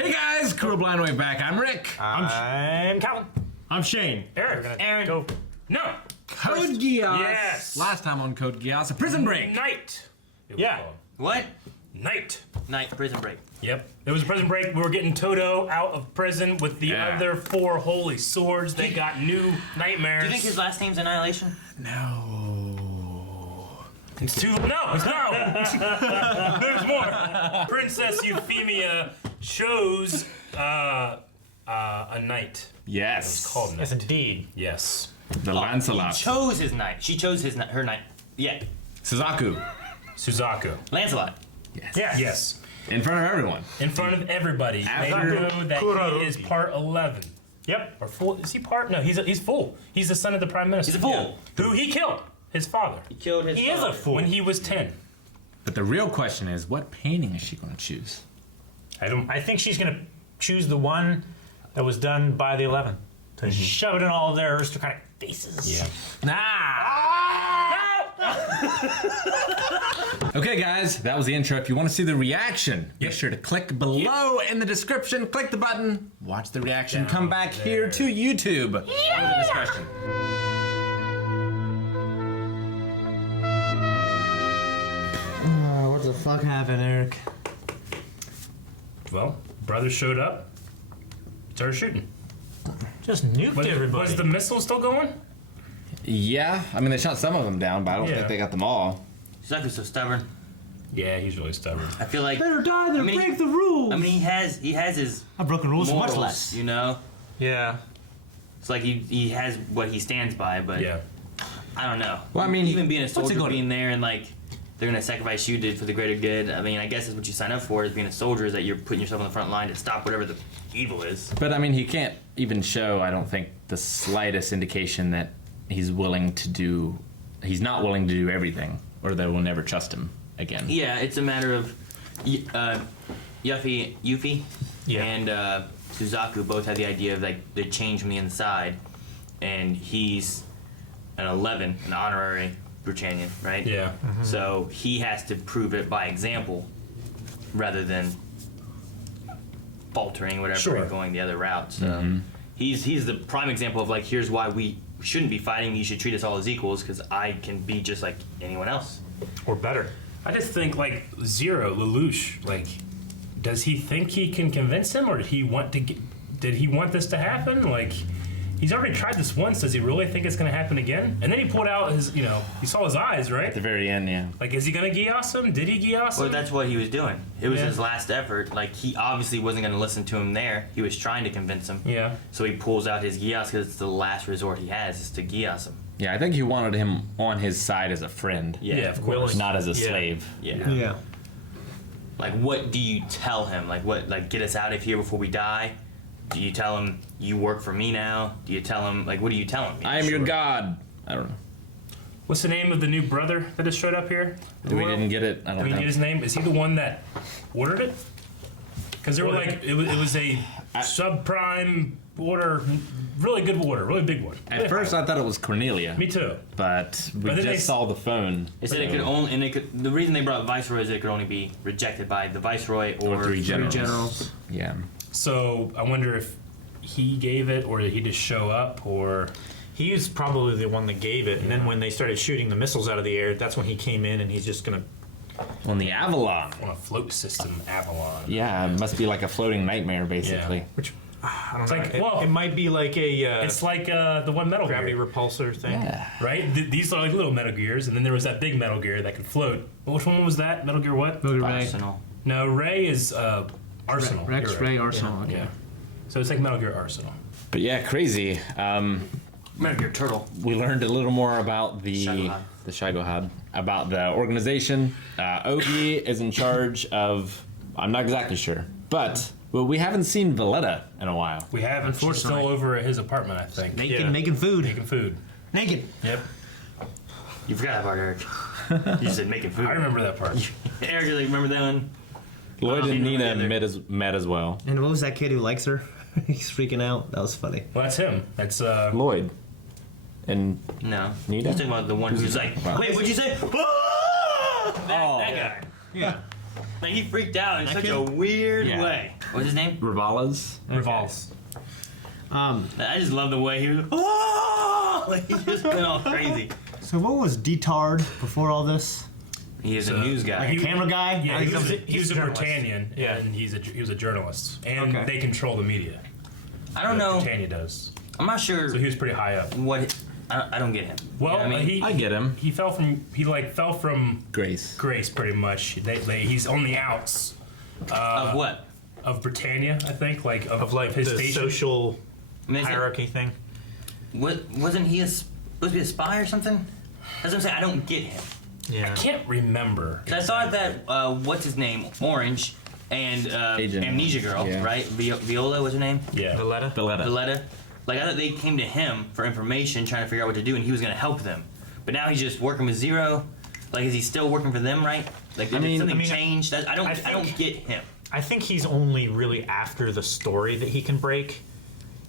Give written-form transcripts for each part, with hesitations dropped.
Hey guys, Crew Blind Wave back. I'm Rick. I'm Calvin. I'm Shane. Aaron. Go. No. Code Geass. Yes. Last time on Code Geass, a prison break. Night. Yeah. What? Night. Night prison break. Yep. It was a prison break. We were getting Toto out of prison with the Yeah. other 4 holy swords. They got new nightmares. Do you think his last name's Annihilation? No. It's too. No, it's no. There's more. Princess Euphemia chose a knight. Yes. It's called Yes, Knight. indeed. Yes. The Lancelot. He chose his knight. She chose her knight. Yeah. Suzaku. Suzaku. Lancelot. Yes. Yeah. Yes. In front of everyone. In front of everybody. They After know that he is part 11. Yep. Or full? Is he part? No, he's full. He's the son of the prime minister. He's a fool. Who he killed. His father. He killed his He is father. a fool. When he was 10. But the real question is, what painting is she going to choose? I think she's going to choose the one that was done by the 11 to shove it in all of their aristocratic faces. Yeah. Okay, guys, that was the intro. If you want to see the reaction, Yep. be sure to click below in the description. Click the button, watch the reaction, Down come back here there. to YouTube for the discussion. What the fuck happened, Eric? Well, brother showed up. Started shooting. Just nuked everybody. Was the missile still going? Yeah, I mean, they shot some of them down, but I don't Yeah. think they got them all. Suzaku's so stubborn. Yeah, he's really stubborn. I feel like. Better die than I mean, break the rules. I mean, he has his I've broken rules morals, much less. you know. Yeah. It's like he has what he stands by, but Yeah. I don't know. Well, I mean, even being a it soldier, gonna- being there and like they're gonna sacrifice you for the greater good. I mean, I guess that's what you sign up for, is being a soldier, is that you're putting yourself on the front line to stop whatever the evil is. But I mean, he can't even show, I don't think, the slightest indication that he's willing to do. He's not willing to do everything, or they will never trust him again. Yeah, it's a matter of Yuffie Yeah. and Suzaku both had the idea of like they change from the inside, and he's an 11, an honorary Britannian, right? Yeah. So he has to prove it by example, rather than faltering, whatever, Sure. and going the other route. So he's the prime example of like, here's why we shouldn't be fighting. You should treat us all as equals, because I can be just like anyone else. Or better. I just think like Zero Lelouch, like, does he think he can convince him, or did he want this to happen? Like, he's already tried this once. Does he really think it's going to happen again? And then he pulled out his, you saw his eyes, right? At the very end, yeah. Like, is he going to Geass him? Did he Geass him? Well, that's what he was doing. It was Yeah. his last effort. Like, he obviously wasn't going to listen to him there. He was trying to convince him. Yeah. So he pulls out his Geass because it's the last resort he has, is to Geass him. Yeah, I think he wanted him on his side as a friend, Yeah, of course. not as a Yeah. slave. Yeah. Yeah. Like, what do you tell him? Like, what? Like, get us out of here before we die? Do you tell him you work for me now? Do you tell him, like, what do you tell him? I am your god. I don't know. What's the name of the new brother that just showed up here? We didn't get it. I Do don't we know. get his name? Is he the one that ordered it? Because they were like, it was a subprime order, really good order, really big one. At first, I thought it was Cornelia, Me too. but we But then they just saw the phone. It said it could only, and the reason they brought Viceroy is it could only be rejected by the Viceroy or three generals. Generals. Yeah. So I wonder if he gave it, or did he just show up, or He's probably the one that gave it, and then when they started shooting the missiles out of the air, that's when he came in, and he's just gonna. On the Avalon. on a float system, Avalon. Yeah, it must be like a floating nightmare, basically. Which I don't It's know. like, it, well, it might be like a It's like the one Metal gravity Gear, repulsor thing. Yeah. right? These are like little Metal Gears, and then there was that big Metal Gear that could float. Which one was that? Metal Gear what? Ray. Arsenal. No, Ray is Arsenal. Rex, You're right. Ray, Arsenal. Yeah. Okay. Yeah. So it's like Metal Gear Arsenal. But yeah, crazy. Remember your turtle. We learned a little more about the Shagohod. Shagohod, about the organization. Ogi is in charge of. I'm not exactly sure, but well, we haven't seen Valletta in a while. We haven't. She's still over at his apartment, I think. Making food. Making food. Naked. Yep. You forgot that part, Eric. You just said making food. I remember that part. Eric, you like, remember that one? Lloyd and remember Nina the other. met as well. And what was that kid who likes her? He's freaking out. That was funny. Well, that's him. That's Lloyd and No. Nita? He's talking about the one who's like, Wow. wait, what'd you say? Oh. That guy. Yeah. Like he freaked out in That such kid? a weird Yeah. way. What's his name? Rivala's. Revolves. I just love the way he was. Oh! Like he just went all crazy. So what was Detard before all this? He is a news guy. Like a camera guy? Yeah, he was he's a a journalist. Britannian, Yeah. and he was a journalist, and Okay. they control the media. I don't know. Britannia does. I'm not sure So he was pretty high up. what. I don't get him. Well, You know what I mean? I get him. He fell from Grace. grace pretty much. He's on the outs of what? of Britannia, I think, like Of like his the station. social I mean, is it- hierarchy thing. wasn't he supposed to be a spy or something? That's what I'm saying. I don't get him. Yeah. Can't remember. 'Cause I saw that. What's his name? Orange and Agent. Amnesia Girl, Yeah. right? Viola was her name. Yeah. Valletta? Valletta. Valletta. Like I thought they came to him for information, trying to figure out what to do, and he was going to help them. But now he's just working with Zero. Like, is he still working for them? Right? Like, did something change? I don't get him. I think he's only really after the story that he can break.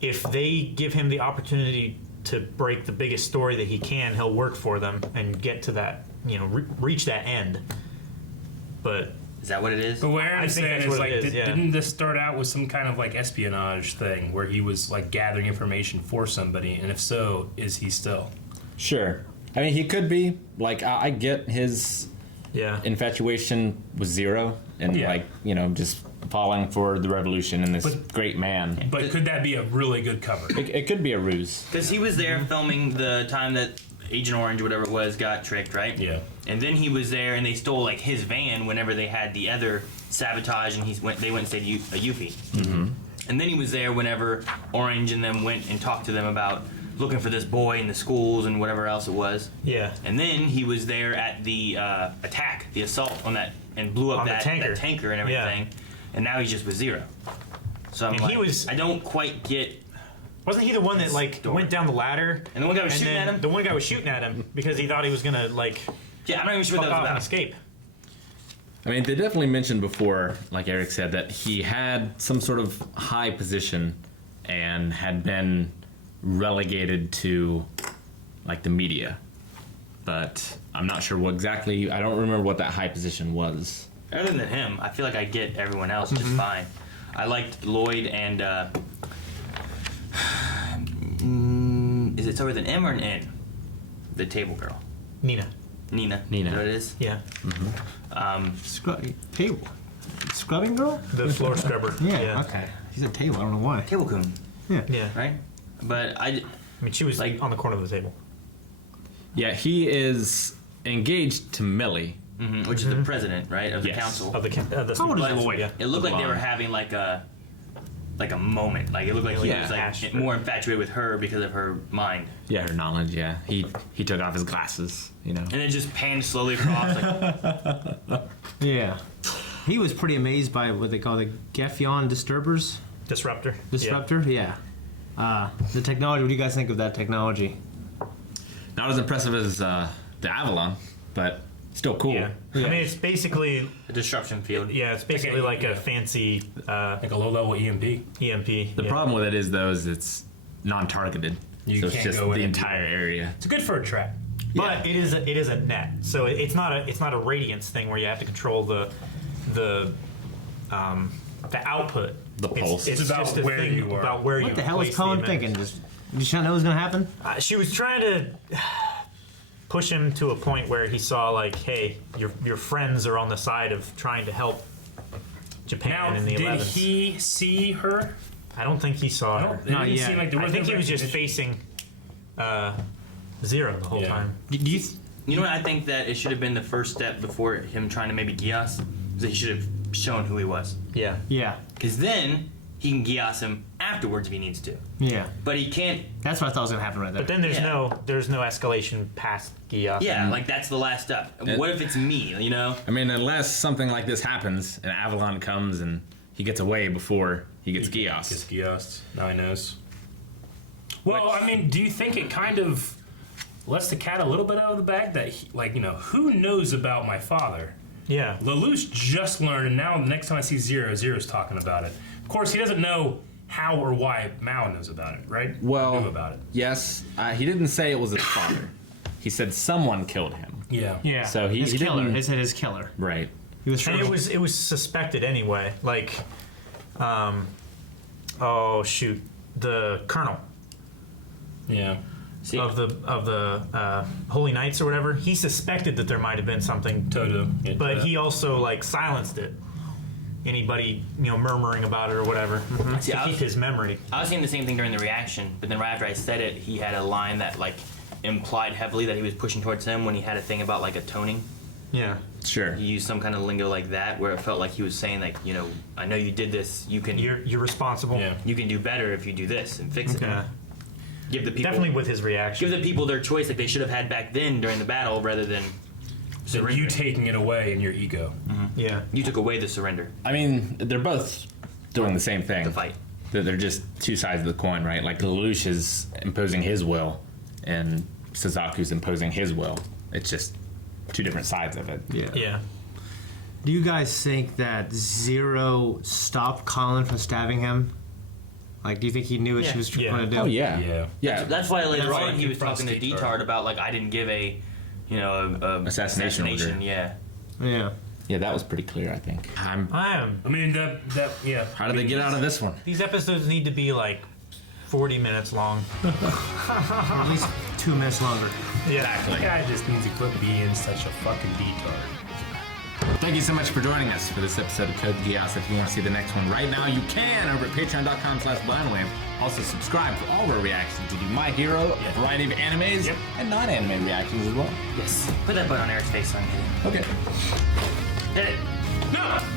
If they give him the opportunity to break the biggest story that he can, he'll work for them and get to that, reach that end. But Is that what it is? But what I Aaron's think saying that's is what like, it is, yeah. didn't this start out with some kind of like espionage thing where he was like gathering information for somebody? And if so, is he still? Sure. I mean, he could be. Like, I get his yeah, infatuation with Zero and, Yeah. just falling for the revolution and this But- great man. But could that be a really good cover? It could be a ruse. Because he was there filming the time that Agent Orange, whatever it was, got tricked, right? Yeah. And then he was there, and they stole like his van whenever they had the other sabotage, and they went and stayed a Yuffie. Mm-hmm. And then he was there whenever Orange and them went and talked to them about looking for this boy in the schools and whatever else it was. yeah. And then he was there at the attack, the assault on that, and blew up On the that tanker. and everything. And now he's just with Zero. So I'm And like, he was- I don't quite get. Wasn't he the one that like Story. went down the ladder? And the one guy was and shooting then at him? The one guy was shooting at him because he thought he was gonna like Yeah, I'm not even sure what fuck that off was and about. escape. I mean, they definitely mentioned before, like Eric said, that he had some sort of high position and had been relegated to, like, the media. But I'm not sure what exactly. I don't remember what that high position was. Other than him, I feel like I get everyone else just fine. I liked Lloyd and is it start with an M or an N? The table girl, Nina. Nina. Nina. Is that what it is? Yeah. Table. Scrubbing girl? The floor scrubber. Yeah, okay. He said table, I don't know why. Table coon, Yeah. right? But I mean, she was Like- on the corner of the table. Yeah, he is engaged to Millie. which is the president, right, of the Yes. council. Of the How old is supervisor, Lloyd? Yeah. It looked like they were blonde. having like a moment. Like it looked like he Yeah. was like Passion. more infatuated with her because of her mind. Yeah, her knowledge. Yeah, he took off his glasses. And then just panned slowly across. Like, Yeah. He was pretty amazed by what they call the Geffion disturbers. Disruptor. Disruptor? Yeah. The technology, what do you guys think of that technology? Not as impressive as the Avalon, but still cool. Yeah. Yeah. I mean, it's basically a disruption field. it's basically like yeah. a fancy Like a low-level EMP. EMP. The yeah. problem with it is, though, is it's non-targeted. You so it's can't just go in the and- entire area. It's good for a trap. But it is a net, so it's not a radiance thing where you have to control the output. The pulse. It's It's about just a where thing you are. about where you. What the hell place is the Colin emitters. thinking? Did she not know it was going to happen? She was trying to push him to a point where he saw like, hey, your friends are on the side of trying to help Japan Now, in the did 11th. he see her? I don't think he saw her. It didn't yet. seem like there I was think no he was just recognition. facing Zero the whole Yeah. time. Do you You know what? I think that it should have been the first step before him trying to maybe Geass. Is that he should have shown who he was. Yeah. Yeah. Because then he can Geass him afterwards if he needs to. Yeah. But he can't. That's what I thought was going to happen right there. But then there's Yeah. no escalation past Geass. Yeah, like that's the last step. What if it's me? You know? I mean, unless something like this happens and Avalon comes and he gets away before he gets Geass. Gets Geass. Now he knows. Well, I mean, do you think it kind of lets the cat a little bit out of the bag that, who knows about my father? Yeah. Lelouch just learned, and now the next time I see Zero, Zero's talking about it. Of course, he doesn't know how or why Mao knows about it, right? Well, Knew about it. yes, he didn't say it was his father. He said someone killed him. Yeah. yeah. So he his killer. didn't- He said his killer. Right. He was And it was suspected anyway. Like, oh shoot, the colonel Yeah. See, of the Holy Knights or whatever. He suspected that there might have been something, Toto. Yeah, but he also like silenced it. Anybody murmuring about it or whatever See, to I keep was- his memory. I was saying the same thing during the reaction, but then right after I said it, he had a line that like implied heavily that he was pushing towards him when he had a thing about like atoning. Yeah. Sure. He used some kind of lingo like that where it felt like he was saying like, I know you did this. You can You're responsible. Yeah. you can do better if you do this and fix it. Yeah. Give the people Definitely with his reaction. give the people their choice like they should have had back then during the battle rather than So you surrendering. taking it away in your ego. Yeah. You took away the surrender, I mean, they're both doing the same thing. the fight. They're just two sides of the coin, right? Like Lelouch is imposing his will, and Suzaku's imposing his will. It's just two different sides of it. Yeah. Yeah. Do you guys think that Zero stopped Colin from stabbing him? Like, do you think he knew what Yeah. she was Yeah. going to do? Oh yeah, Yeah. yeah. That's why later That's on right. he was talking to Confronts Detard about like I didn't give a Assassination order. Yeah. Yeah. Yeah, that was pretty clear. I think. I am. I mean that yeah. How did they get out of this one? These episodes need to be like 40 minutes long. Or at least 2 minutes longer. That guy just needs to quit being such a fucking retard. Thank you so much for joining us for this episode of Code Geass. If you want to see the next one right now, you can over at patreon.com/blindwave. Also subscribe for all of our reactions. We do My Hero, a variety of animes, and non-anime reactions as well. Yes. Put that button on Eric's face so I can hit it. Okay. Hit it. No!